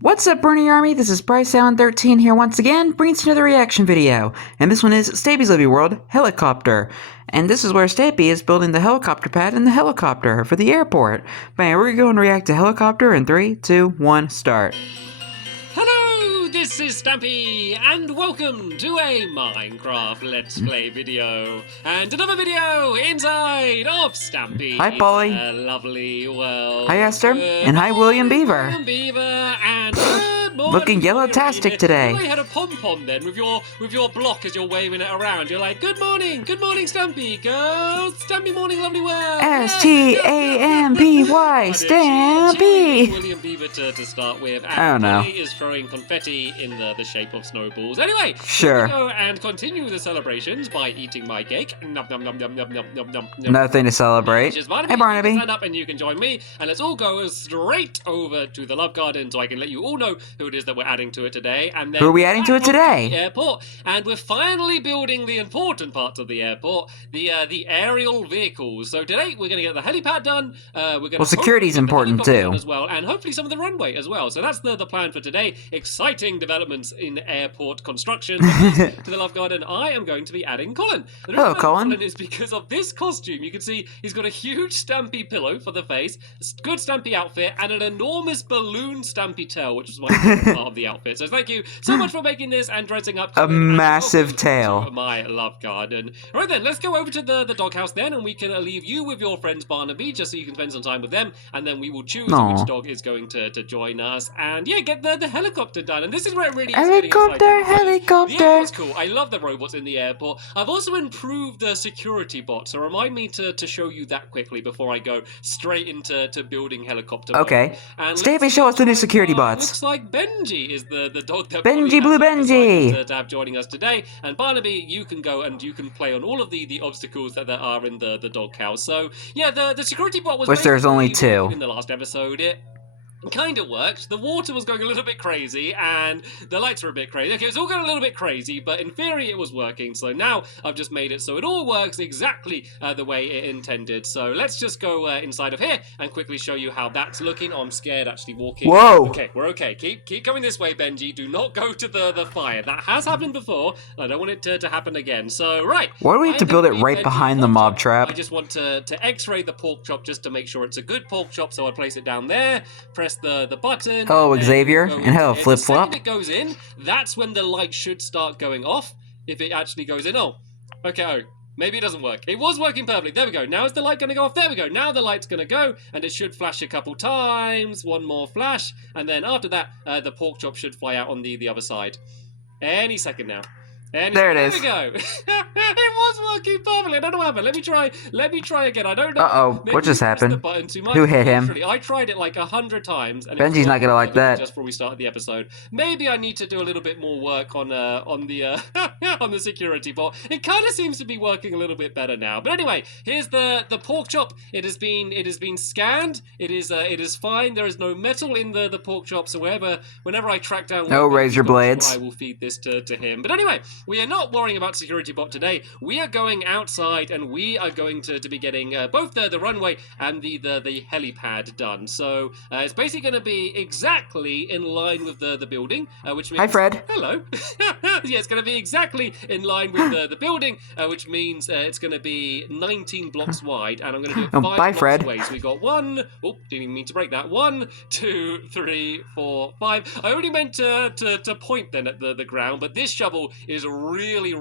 What's up, Bernie Army? This is BryceAllen13 here once again, bringing you another reaction video. And this one is Stampy's Living World Helicopter. And this is where Stampy is building the helicopter pad in the helicopter for the airport. But we're going to react to helicopter in 3, 2, 1, start. Hello, this is Stampy, and welcome to a Minecraft Let's Play video. And another video inside of Stampy. Hi, Polly. Lovely world. Hi, Esther. And hi, William Beaver. William Beaver, and good morning. Looking yellow-tastic today. You had a pom-pom then with your block as you're waving it around. You're like, good morning, Stampy. Go, Stampy morning, lovely world. S-T-A-M-P-Y, Stampy. William Beaver to start with. And I don't know. Polly is throwing confetti in the shape of snowballs. Anyway, Sure. let's go and continue the celebrations by eating my cake. Nom nom nom nom nom nom nom nom. Nothing to celebrate. Barnaby. Hey, Barnaby. Stand up and you can join me, and let's all go straight over to the Love Garden so I can let you all know who it is that we're adding to it today. And then Who are we adding to it today? The airport, and we're finally building the important parts of the airport, the aerial vehicles. So today we're going to get the helipad done. We're going security's important too, as well, and hopefully some of the runway as well. So that's the plan for today. Exciting developments in airport construction. To the Love Garden, I am going to be adding Colin. The reason Hello, Colin. Is because of this costume. You can see he's got a huge Stampy pillow for the face, good Stampy outfit, and an enormous balloon Stampy tail, which is my favorite part of the outfit. So thank you so much for making this and dressing up. A massive tail. To my Love Garden. All right then, let's go over to the doghouse then, and we can leave you with your friends Barnaby, just so you can spend some time with them, and then we will choose which dog is going to join us, and yeah, get the helicopter done. And this is where it really is helicopter. The airport's cool. I love the robots in the airport. I've also improved the security bot, so remind me to show you that quickly before I go straight into building helicopter. Okay. Stampy, show us the new security bots. Looks like Benji is the dog that Benji Blue Benji to have joining us today. And Barnaby, you can go and you can play on all of the obstacles that there are in the doghouse. So yeah, the security bot was. Which there's only 2 in the last episode. It kind of worked. The water was going a little bit crazy, and the lights were a bit crazy. Okay, it was all going a little bit crazy, but in theory it was working. So now I've just made it so it all works exactly the way it intended. So let's just go inside of here and quickly show you how that's looking. Oh, I'm scared actually walking. Whoa! Okay, we're okay. Keep coming this way, Benji. Do not go to the fire. That has happened before. I don't want it to happen again. So, right. Why do we have to build it right behind the mob trap? I just want to x-ray the pork chop just to make sure it's a good pork chop. So I'll place it down there, press the button. Oh, Xavier, and hello, Flip Flop. The second it goes in, that's when the light should start going off. If it actually goes in. Oh, okay. Oh, maybe it doesn't work. It was working perfectly. There we go. Now is the light going to go off? There we go. Now the light's going to go, and it should flash a couple times. One more flash, and then after that, the pork chop should fly out on the other side. Any second now. And there it is. There we go. It was working perfectly. I don't know what happened. Let me try again. I don't know. Uh-oh. What just happened? Who hit him? Literally, I tried it like 100 times. And Benji's not gonna like that. Just before we started the episode. Maybe I need to do a little bit more work on the on the security bot. It kind of seems to be working a little bit better now. But anyway, here's the pork chop. It has been scanned. It is fine. There is no metal in the pork chop. So whenever I track down no razor blades, I will feed this to him. But anyway, we are not worrying about security bot today. We are going outside, and we are going to be getting both the runway and the helipad done. So it's basically going to be exactly in line with the building, which means... Hi, Fred. Hello. Yeah, it's going to be exactly in line with the building, which means it's going to be 19 blocks wide, and I'm going to do it 5 blocks Fred. away. So we got 1... Oh, didn't even mean to break that. 1, 2, 3, 4, 5. I only meant to point then at the ground, but this shovel is really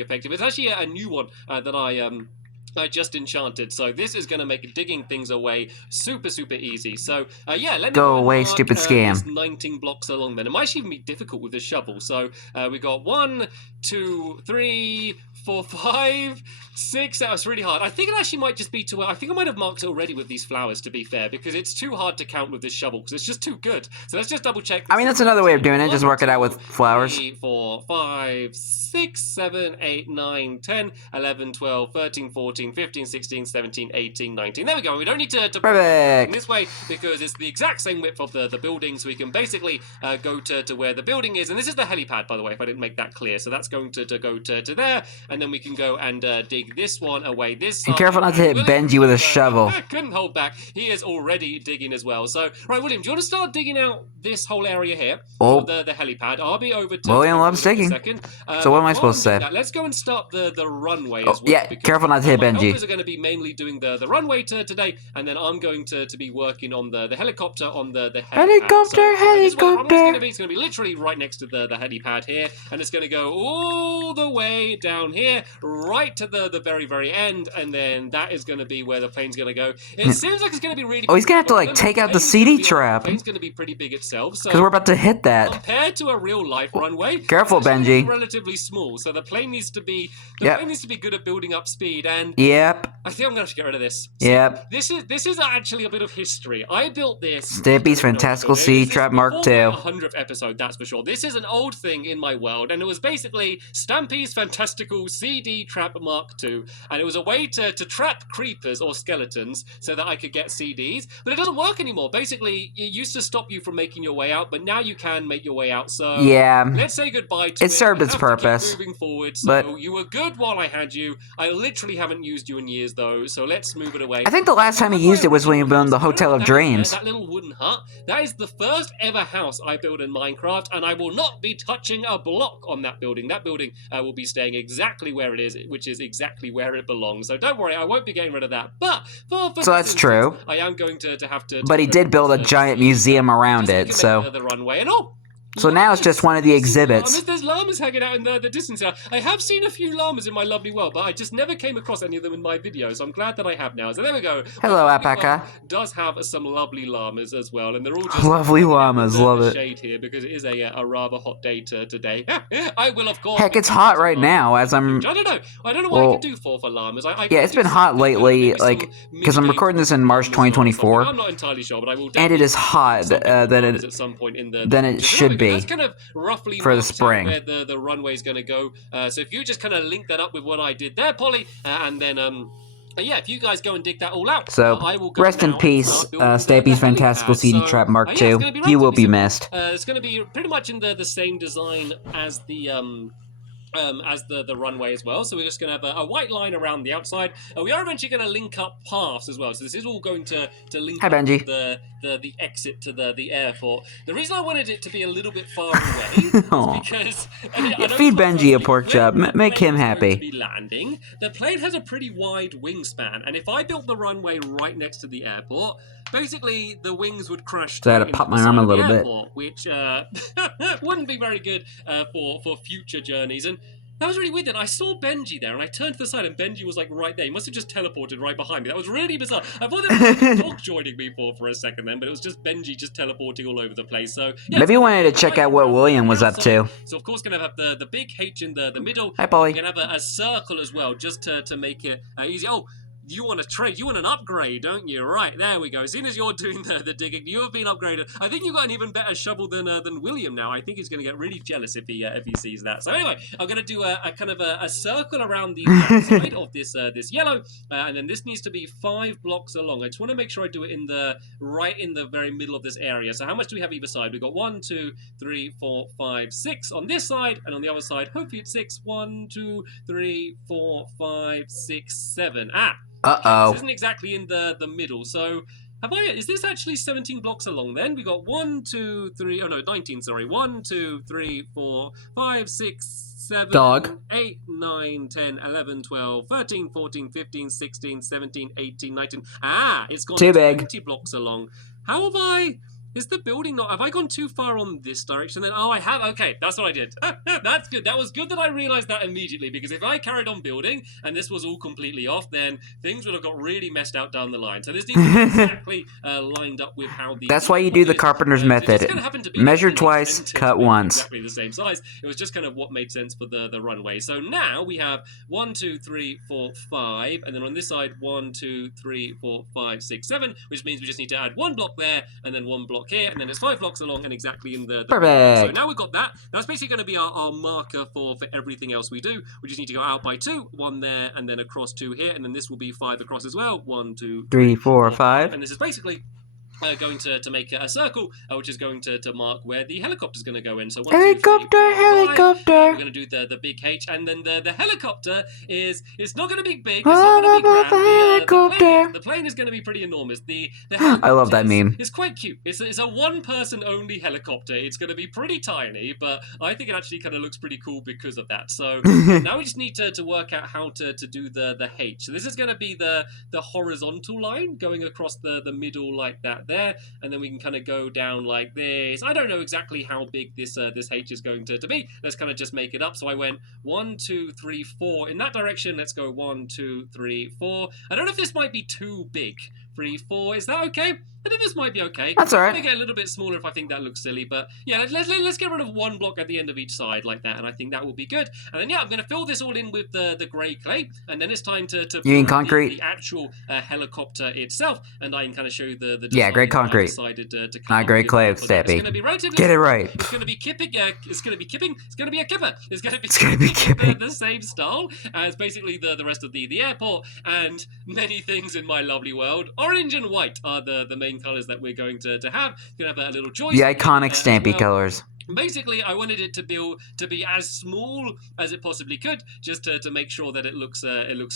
effective. It's actually a new one that I just enchanted, so this is going to make digging things away super easy. So yeah, let me go away, stupid scam. 19 blocks along then. It might actually even be difficult with this shovel. So we got 1, 2, 3, 4, 5, 6. That was really hard. I think it actually might just be to... I think I might have marked it already with these flowers, to be fair, because it's too hard to count with this shovel, because it's just too good. So let's just double check. I mean, that's another way of doing it. Just work it out with flowers. 3, 4, 5, 6, 7, 8, 9, 10, 11, 12, 13, 14, 14, 15, 16, 17, 18, 19. There we go. We don't need to Perfect. in this way because it's the exact same width of the building, so we can basically go to where the building is. And this is the helipad, by the way, if I didn't make that clear. So that's going to go to there, and then we can go and dig this one away. This side. And careful not to hit Benji with a shovel. I couldn't hold back. He is already digging as well. So, right, William, do you want to start digging out this whole area here? Oh. The helipad. I'll be over to William loves digging. So what am I supposed to say? Let's go and start the runway as well. Yeah, careful not to hit Benji. Helpers are going to be mainly doing the runway today, and then I'm going to be working on the helicopter on the Helicopter. It's going to be literally right next to the helipad here, and it's going to go all the way down here, right to the very end, and then that is going to be where the plane's going to go. It seems like it's going to be really. Oh, he's going to have to like take out the CD trap. The plane's going to be pretty big itself, so because we're about to hit that. Compared to a real life runway, careful, Benji. Relatively small, so the plane needs to be plane needs to be good at building up speed. And yep, I think I'm going to have to get rid of this. Yep. This is actually a bit of history. I built this. Stampy's Fantastical CD Trap Mark II. 100th episode, that's for sure. This is an old thing in my world, and it was basically Stampy's Fantastical CD Trap Mark II, and it was a way to trap creepers or skeletons so that I could get CDs, but it doesn't work anymore. Basically, it used to stop you from making your way out, but now you can make your way out. So yeah, let's say goodbye to it. It served its purpose. Moving forward, so but you were good while I had you. I literally haven't used you in years though, so let's move it away. I think the last time he used it was when he built the Hotel of Dreams. That little wooden hut, that is the first ever house I built in Minecraft, and I will not be touching a block on that building. That building will be staying exactly where it is, which is exactly where it belongs. So don't worry, I won't be getting rid of that. But for so that's true. I am going to have to. But he did build a giant museum around it, so. The runway and So now it's just one of the exhibits. There's llamas hanging out in the distance here. I have seen a few llamas in my lovely world, but I just never came across any of them in my video, so I'm glad that I have now. So there we go. Hello, alpaca. Does have some lovely llamas as well, and they're all just lovely llamas. Love it. Shade here because it is a rather hot day today. I will of course. Heck, it's hot right now as I'm. I don't know what I can do for llamas. Yeah, it's been hot lately, like because I'm recording this in March 2024. I'm not entirely sure, but I will. And it is hot than it should be. That's kind of roughly for the spring where the runway is going to go. So if you just kind of link that up with what I did there, Polly, and then yeah, if you guys go and dig that all out. So I will go rest in peace, Stampy's Fantastical CD Trap Mark II. Yeah, You will be missed. It's going to be pretty much in the same design as the runway as well. So we're just going to have a white line around the outside. We are eventually going to link up paths as well. So this is all going to link Hi, up Benji. the exit to the airport. The reason I wanted it to be a little bit far away is because feed Benji a pork chop. Make him happy. To be landing. The plane has a pretty wide wingspan, and if I built the runway right next to the airport, basically the wings would crash. So I had to pop my arm a little bit, which wouldn't be very good for future journeys. And that was really weird then. I saw Benji there, and I turned to the side, and Benji was like right there. He must have just teleported right behind me. That was really bizarre. I thought there was a dog joining me for a second then, but it was just Benji just teleporting all over the place. So yeah, maybe he wanted to check out what William was up to. So of course, gonna have the big H in the middle. Hi, Polly. We're gonna have a circle as well, just to make it easy. Oh. You want to trade? You want an upgrade, don't you? Right, there we go. As soon as you're doing the digging, you have been upgraded. I think you've got an even better shovel than William now. I think he's going to get really jealous if he sees that. So anyway, I'm going to do a kind of a circle around the outside of this yellow, and then this needs to be 5 blocks along. I just want to make sure I do it right in the very middle of this area. So how much do we have either side? We've got 1, 2, 3, 4, 5, 6 on this side, and on the other side, hopefully it's 6. 1, 2, 3, 4, 5, 6, 7. Uh-oh. This isn't exactly in the middle, so is this actually 17 blocks along then? We got 1, 2, 3, oh no, 19, sorry. 1, 2, 3, 4, 5, 6, 7, 8, 9, 10, 11, 12, 13, 14, 15, 16, 17, 18, 19. It's gone too big. 20 blocks along. How have I... Is the building not... Have I gone too far on this direction then? Oh, I have. Okay, that's what I did. That's good. That was good that I realized that immediately, because if I carried on building and this was all completely off, then things would have got really messed out down the line. So this needs to be exactly lined up with how the... That's why you do the carpenter's method. Measure twice, cut once. Exactly the same size. It was just kind of what made sense for the runway. So now we have 1, 2, 3, 4, 5, and then on this side 1, 2, 3, 4, 5, 6, 7, which means we just need to add 1 block there and then 1 block block here, and then it's 5 blocks along and exactly in the Perfect. So now we've got that. That's basically going to be our marker for everything else we do. We just need to go out by 2, 1 there, and then across 2 here, and then this will be 5 across as well. 1, 2, 3, 4, 5. And this is basically going to make a circle, which is going to mark where the helicopter is going to go in. So 1, 2, 3, 4, 5, Helicopter. we're going to do the big H, and then the helicopter it's not going to be big. It's not going to be grand. The plane is going to be pretty enormous. The I love that meme. It's quite cute. It's a one-person only helicopter. It's going to be pretty tiny, but I think it actually kind of looks pretty cool because of that. So now we just need to work out how to do the H. So this is going to be the horizontal line going across the middle like that there, and then we can kind of go down like this. I don't know exactly how big this H is going to be. Let's kind of just make it up. So I went 1, 2, 3, 4 in that direction. Let's go 1, 2, 3, 4. I don't know if this might be too big. 3, 4. Is that okay? I think this might be okay. That's all right. I'm going to get a little bit smaller if I think that looks silly, but yeah, let's get rid of 1 block at the end of each side like that, and I think that will be good. And then yeah, I'm going to fill this all in with the grey clay, and then it's time to you mean concrete? The actual helicopter itself, and I can kind of show you the yeah, grey concrete. Not grey clay, Stampy. Get it right. It's going to be kipping. It's going to be kipping. It's going to be a kipper. It's going to be kipping. The same style as basically the rest of the airport and many things in my lovely world. Orange and white are the main colors that we're going to have. You're going to have a little joystick. The iconic Stampy colors. Basically, I wanted it to be as small as it possibly could, just to make sure that it looks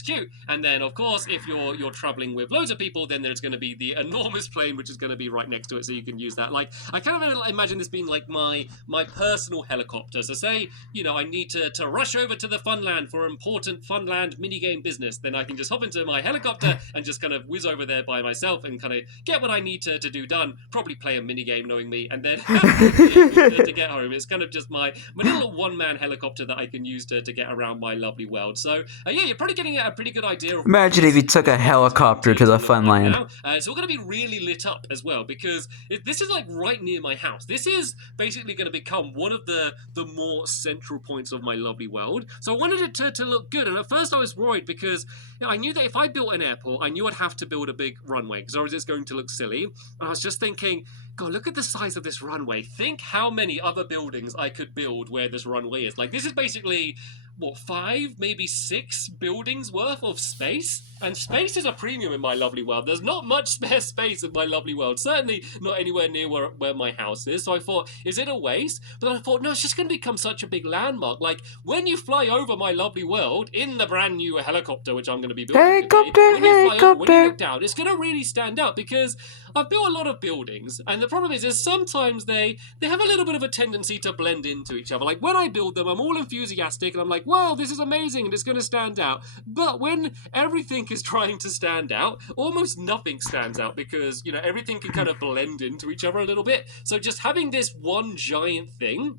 cute. And then, of course, if you're traveling with loads of people, then there's going to be the enormous plane, which is going to be right next to it, so you can use that. Like, I kind of imagine this being like my personal helicopter. So say, I need to rush over to the Funland for important Funland minigame business, then I can just hop into my helicopter and just kind of whiz over there by myself and kind of get what I need to do done. Probably play a minigame, knowing me, and then to get home. It's kind of just my little one-man helicopter that I can use to get around my lovely world. So yeah, you're probably getting a pretty good idea of. Imagine if you took a helicopter to the Funland. It's all going to be really lit up as well, because this is like right near my house. This is basically going to become one of the more central points of my lovely world. So I wanted it to look good, and at first I was worried because I knew that if I built an airport, I knew I'd have to build a big runway, because otherwise it's going to look silly. And I was just thinking, God, look at the size of this runway. Think how many other buildings I could build where this runway is. Like, this is basically, what, 5, maybe 6 buildings worth of space? And space is a premium in my lovely world. There's not much spare space in my lovely world. Certainly not anywhere near where my house is. So I thought, is it a waste? But then I thought, no, it's just going to become such a big landmark. Like, when you fly over my lovely world in the brand new helicopter, which I'm going to be building today, when you look down, it's going to really stand out, because I've built a lot of buildings, and the problem is sometimes they have a little bit of a tendency to blend into each other. Like, when I build them, I'm all enthusiastic, and I'm like, wow, this is amazing, and it's going to stand out. But when everything is trying to stand out, almost nothing stands out, because, everything can kind of blend into each other a little bit. So just having this one giant thing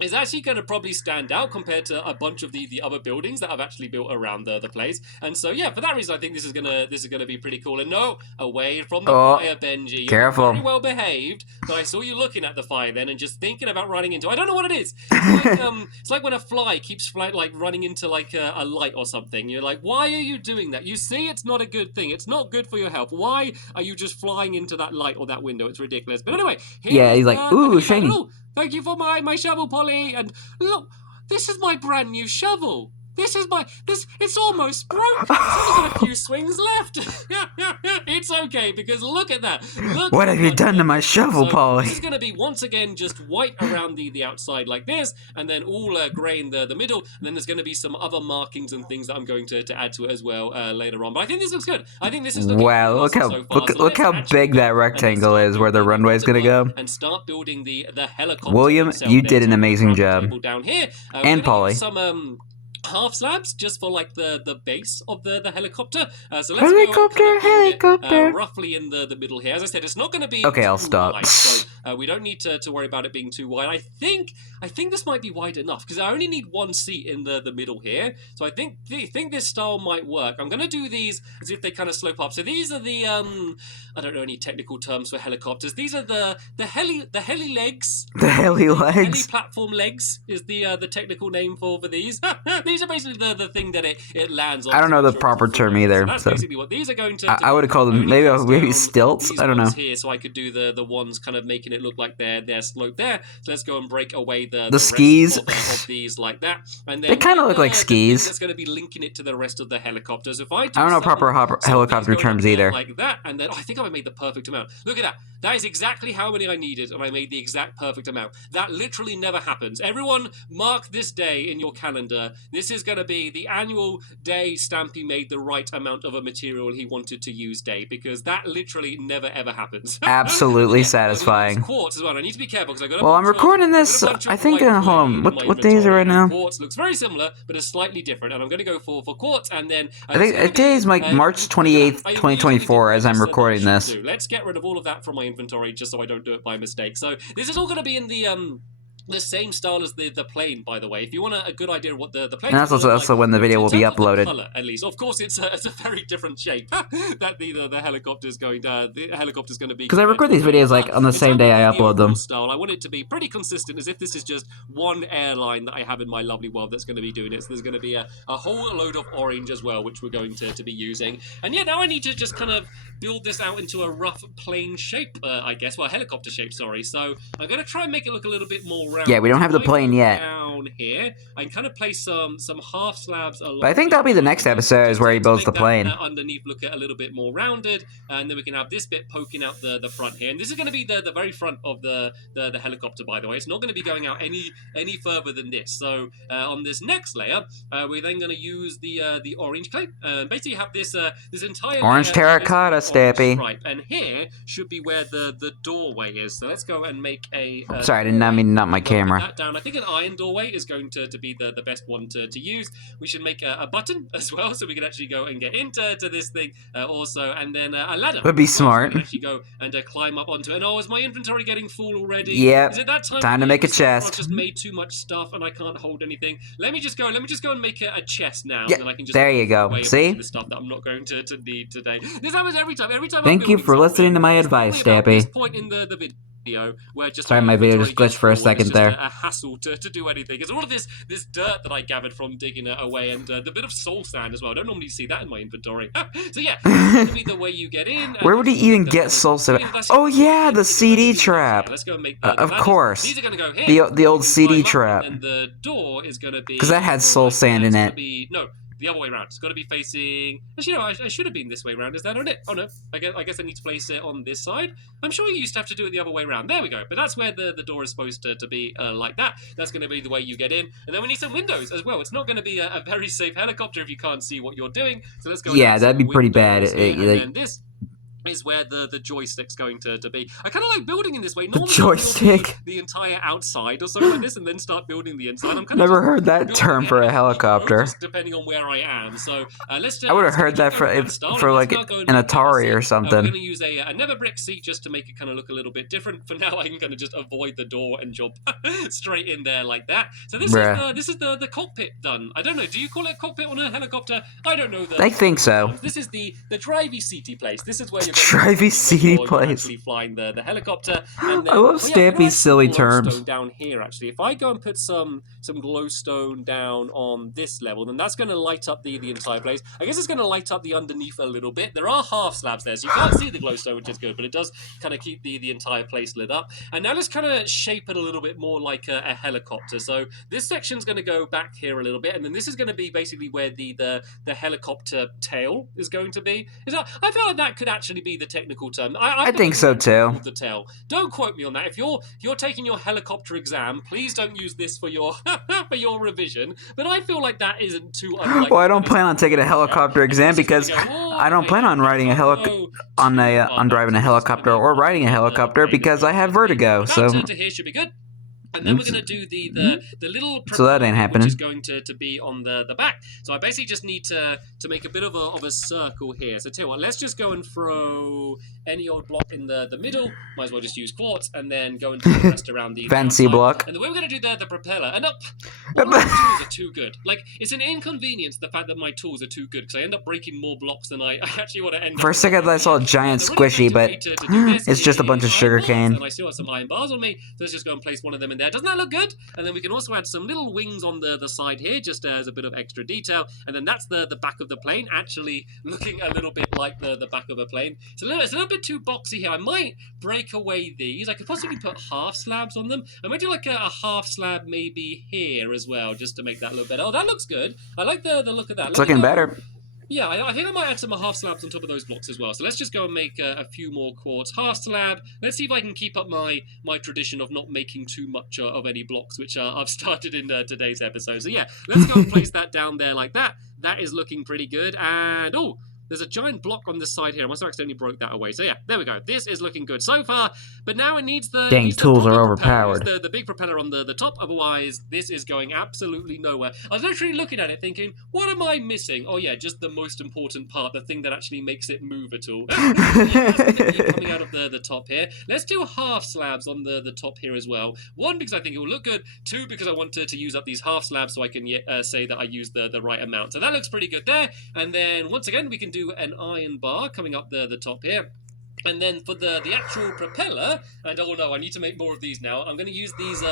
is actually going to probably stand out compared to a bunch of the other buildings that I've actually built around the place. And so yeah, for that reason, I think this is gonna be pretty cool. And no, away from the fire, Benji. Careful. You're very well behaved, but I saw you looking at the fire then and just thinking about running into. I don't know what it is. It's like when a fly keeps like running into like a light or something. You're like, why are you doing that? You see, it's not a good thing. It's not good for your health. Why are you just flying into that light or that window? It's ridiculous. But anyway, yeah, he's like, ooh, shiny. Thank you for my shovel, Polly. And look, this is my brand new shovel. It's almost broken. It's only got a few swings left. It's okay, because look at that. What have you done to my shovel, Polly? This is going to be, once again, just white around the outside like this, and then all grey in the middle, and then there's going to be some other markings and things that I'm going to add to it as well later on. But I think this looks good. I think this is looking look how so far. look how big that rectangle is where the runway is going to go. And start building the helicopter. William, you did an amazing job. Down here, and Polly. Some half slabs just for like the base of the helicopter. So let's helicopter. Roughly in the middle here. As I said, it's not going to be okay. I'll stop. Wide, so we don't need to worry about it being too wide. I think this might be wide enough, because I only need one seat in the middle here. So I think this style might work. I'm going to do these as if they kind of slope up. So these are the I don't know any technical terms for helicopters. These are the heli legs. The heli legs. Heli platform legs is the technical name for these. These are basically the thing that it lands on. I don't know the proper term either. So that's basically what these are going to. I would have called them maybe stilts. I don't know. Here, so I could do the ones kind of making making it look like they're sloped there. So let's go and break away the skis rest of these like that. And then they kind of look like skis. That's going to be linking it to the rest of the helicopters. If I don't know proper helicopter terms either. Like that, and then I think I made the perfect amount. Look at that. That is exactly how many I needed, and I made the exact perfect amount. That literally never happens. Everyone, mark this day in your calendar. This is going to be the annual day Stampy made the right amount of a material he wanted to use day, because that literally never ever happens. Absolutely satisfying. Quartz as well. I need to be careful because I got. Well, I'm recording this. I think hold on. What day is it right now? Quartz looks very similar, but it's slightly different, and I'm going to go for quartz, and then I think today is like March 28th, 2024, as I'm recording this. Let's get rid of all of that from my inventory just so I don't do it by mistake. So this is all going to be in the same style as the plane, by the way. If you want a good idea of what the plane is, that's also when the video will be uploaded. Color, at least, of course, it's a very different shape that the helicopter's going to be. Because I record these videos like on the same day I upload them. Style, I want it to be pretty consistent, as if this is just one airline that I have in my lovely world that's going to be doing it. So there's going to be a whole load of orange as well, which we're going to be using. And yeah, now I need to just kind of build this out into a rough plane shape, I guess. Well, helicopter shape, sorry. So I'm going to try and make it look a little bit more round. Yeah, we don't have the plane yet. Down here, I can kind of place some half slabs along. But I think that'll be the next episode, is where he builds the plane. Underneath, look at a little bit more rounded, and then we can have this bit poking out the front here. And this is going to be the very front of the helicopter, by the way. It's not going to be going out any further than this. So on this next layer, we're then going to use the orange clay. Basically, have this entire orange terracotta, Stampy. Right, and here should be where the doorway is. So let's go and make a. Sorry, I did not mean not my camera. That down. I think an iron doorway is going to be the best one to use. We should make a button as well, so we can actually go and get into this thing also, and then a ladder. Would be smart. So we can actually go and climb up onto it. And is my inventory getting full already? Yep. Is it that time to make a chest? I've just made too much stuff and I can't hold anything. Let me just go and make a chest now. Yeah, and then I can just there you go. See? The stuff that I'm not going to need today. This happens every time. Thank you for listening to my advice, Stampy. This point in the video where just sorry, my video just glitched for a second there. A hassle to do anything. It's all of this dirt that I gathered from digging it away, and the bit of soul sand as well. I don't normally see that in my inventory. So yeah, this is gonna be the way you get in. Where would he even get soul sand? Oh yeah, the CD trap. Let's go and make of course. These are gonna go here. The old CD trap. And the door is gonna be because that had soul sand in it. No. The other way around. It's got to be facing. Actually, no. I should have been this way around. Is that on it? Oh no. I guess I need to place it on this side. I'm sure you used to have to do it the other way around. There we go. But that's where the door is supposed to be like that. That's going to be the way you get in. And then we need some windows as well. It's not going to be a very safe helicopter if you can't see what you're doing. So let's go. Yeah, that'd be pretty bad. And then this is where the joystick's going to be. I kind of like building in this way. Normally, the joystick? The entire outside or something like this, and then start building the inside. I'm never heard that term for a helicopter. Just depending on where I am. So let's. I would have heard that for like an Atari or something. I'm going to use a nether brick seat just to make it kind of look a little bit different. For now, I'm going to just avoid the door and jump straight in there like that. So this is the cockpit done. I don't know. Do you call it cockpit on a helicopter? I don't know. I think so. This is the drivey seaty place. This is where you're drivey seedy place. Actually flying the helicopter. And then, I love Stampy's silly terms. Down here, actually, if I go and put some glowstone down on this level, then that's going to light up the entire place. I guess it's going to light up the underneath a little bit. There are half slabs there, so you can't see the glowstone, which is good, but it does kind of keep the entire place lit up. And now let's kind of shape it a little bit more like a helicopter. So this section's going to go back here a little bit, and then this is going to be basically where the helicopter tail is going to be. I feel like that could actually be the technical term. I think so too. The tail. Don't quote me on that. If you're taking your helicopter exam, please don't use this for your for your revision. But I feel like that isn't too unlikely. Well, I don't plan on taking a helicopter exam because I don't plan on riding on driving a helicopter or riding a helicopter because I have vertigo. So to here should be good. And then we're going to do the little so that ain't happening. Which is going to be on the back. So I basically just need to make a bit of a circle here. So tell you what, let's just go and throw any old block in the middle. Might as well just use quartz and then go and do the rest around the fancy outside. block. And the way we're going to do the propeller. And all my tools are too good. Like, it's an inconvenience, the fact that my tools are too good, because I end up breaking more blocks than I actually want to end up. For a second I saw a giant squishy, but it's just a bunch of sugar cane. And I still have some iron bars on me, so let's just go and place one of them in there. Doesn't that look good? And then we can also add some little wings on the side here, just as a bit of extra detail. And then that's the back of the plane, actually looking a little bit like the back of a plane. It's a little bit too boxy here. I might break away these. I could possibly put half slabs on them. I might do like a half slab maybe here as well, just to make that look better. Oh, that looks good. I like the look of that. It's looking better. Yeah, I think I might add some half slabs on top of those blocks as well. So let's just go and make a few more quartz half slab. Let's see if I can keep up my tradition of not making too much of any blocks, which I've started in today's episode. So yeah, let's go and place that down there like that. That is looking pretty good. And oh, there's a giant block on this side here. I must have accidentally broke that away. So yeah, there we go. This is looking good so far. But now it needs the... Dang, tools are overpowered. The big propeller on the top. Otherwise, this is going absolutely nowhere. I was literally looking at it thinking, what am I missing? Oh yeah, just the most important part. The thing that actually makes it move at all. Coming out of the top here. Let's do half slabs on the top here as well. One, because I think it will look good. Two, because I want to use up these half slabs so I can say that I used the right amount. So that looks pretty good there. And then, once again, we can do an iron bar coming up the top here. And then for the actual propeller, and oh no, I need to make more of these now. I'm going to use these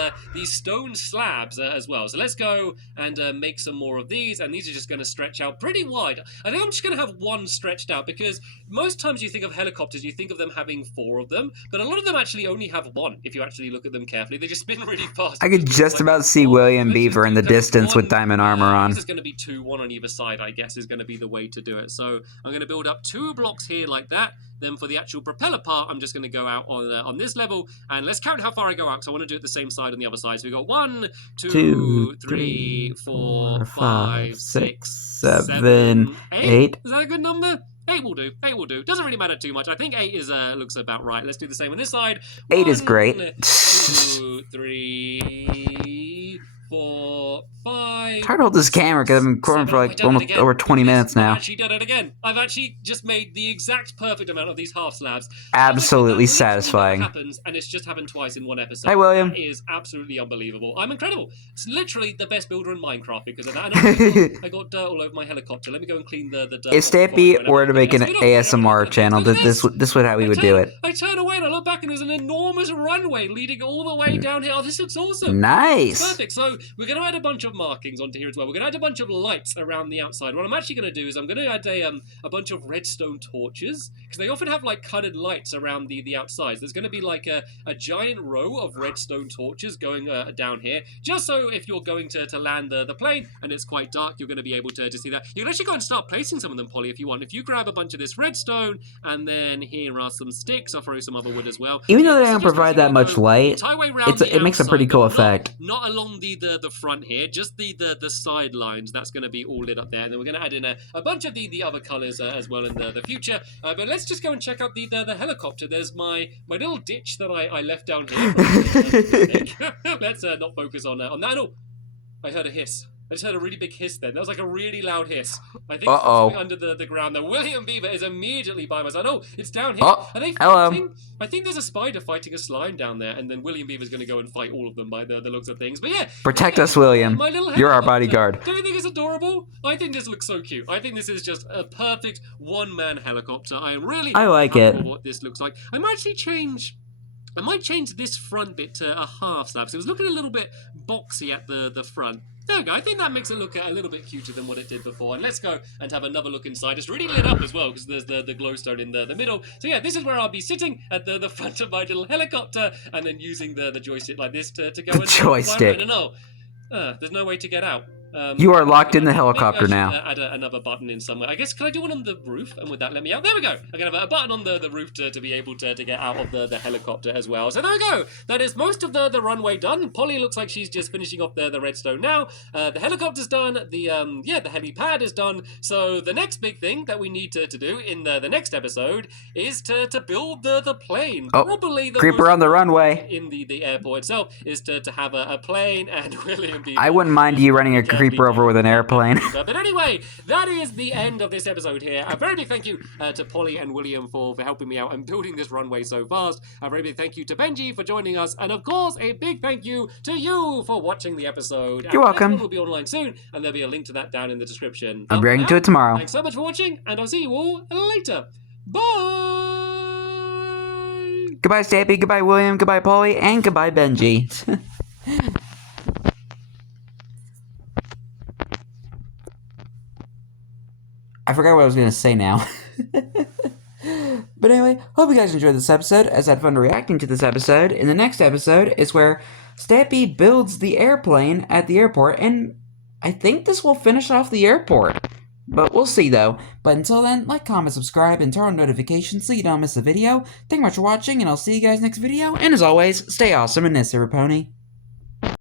stone slabs as well. So let's go and make some more of these, and these are just going to stretch out pretty wide. I think I'm just going to have one stretched out, because most times you think of helicopters, you think of them having 4 of them, but a lot of them actually only have 1, if you actually look at them carefully. They just spin really fast. I could just about see William Beaver in the distance with diamond armor on. This is going to be 2, 1 on either side, I guess, is going to be the way to do it. So I'm going to build up 2 blocks here like that. Then for the actual propeller part, I'm just going to go out on this level, and let's count how far I go out, because I want to do it the same side on the other side. So we got 1, 2, 3, 4, 5, 6, 7, 8. Is that a good number? 8 will do. 8 will do. Doesn't really matter too much. I think 8 is looks about right. Let's do the same on this side. 8 is great. 2, 3, 4, 5. It's hard to hold this camera because I've been recording for like almost over 20 minutes now. I've actually done it again. I've actually just made the exact perfect amount of these half slabs. Absolutely satisfying. Happens, and it's just happened twice in one episode. Hi, William. That is absolutely unbelievable. I'm incredible. It's literally the best builder in Minecraft because of that. And I got dirt all over my helicopter. Let me go and clean the dirt. If Stampy were to make an ASMR channel, this would how we would do it. I turn away and I look back, and there's an enormous runway leading all the way down here. Oh, this looks awesome. Nice. It's perfect. So we're going to add a bunch of markings onto here as well. We're going to add a bunch of lights around the outside. What I'm actually going to do is I'm going to add a bunch of redstone torches, because they often have like colored lights around the outsides. There's going to be like a giant row of redstone torches going down here, just so if you're going to land the plane and it's quite dark, you're going to be able to see that. You can actually go and start placing some of them, Polly, if you want. If you grab a bunch of this redstone, and then here are some sticks, I'll throw some other wood as well. Even though they don't provide that much light, it makes a pretty cool effect. Not along the front here, just the sidelines. That's going to be all lit up there. And then we're going to add in a bunch of the other colors as well in the future. But let's just go and check out the helicopter. There's my little ditch that I left down here. Let's not focus on that. Oh, I heard a hiss. I just heard a really big hiss then. That was like a really loud hiss. I think something under the ground there. William Beaver is immediately by my side. Oh, it's down here. Are they fighting? I think there's a spider fighting a slime down there, and then William Beaver's going to go and fight all of them by the looks of things. But yeah. Protect us, William. You're our bodyguard. Don't you think it's adorable? I think this looks so cute. I think this is just a perfect one-man helicopter. I like it. What this looks like. I might change this front bit to a half slab. So it was looking a little bit boxy at the front. There we go. I think that makes it look a little bit cuter than what it did before. And let's go and have another look inside. It's really lit up as well because there's the glowstone in the middle. So yeah, this is where I'll be sitting at the front of my little helicopter, and then using the joystick like this to go. The joystick. No, there's no way to get out. You are locked in the helicopter now. Add another button in somewhere. I guess, can I do one on the roof? And would that let me out? There we go. I'm going to have a button on the roof to be able to get out of the helicopter as well. So there we go. That is most of the runway done. Polly looks like she's just finishing off the redstone now. The helicopter's done. The helipad is done. So the next big thing that we need to do in the next episode is to build the plane. Probably the creeper on the runway. In the airport itself is to have a plane, and William Beaver. I wouldn't mind you running a creeper over with an airplane. But anyway, that is the end of this episode here. A very big thank you to Polly and William for helping me out and building this runway so fast. A very big thank you to Benji for joining us. And of course, a big thank you to you for watching the episode. You're welcome. The next one will be online soon, and there'll be a link to that down in the description. I'm bringing to it tomorrow. Thanks so much for watching, and I'll see you all later. Bye! Goodbye, Stampy. Goodbye, William. Goodbye, Polly. And goodbye, Benji. forgot what I was going to say now. But anyway, hope you guys enjoyed this episode, as I had fun reacting to this episode. In the next episode is where Stampy builds the airplane at the airport, and I think this will finish off the airport. But we'll see, though. But until then, like, comment, subscribe, and turn on notifications so you don't miss a video. Thank you much for watching, and I'll see you guys next video. And as always, stay awesome and this, Pony.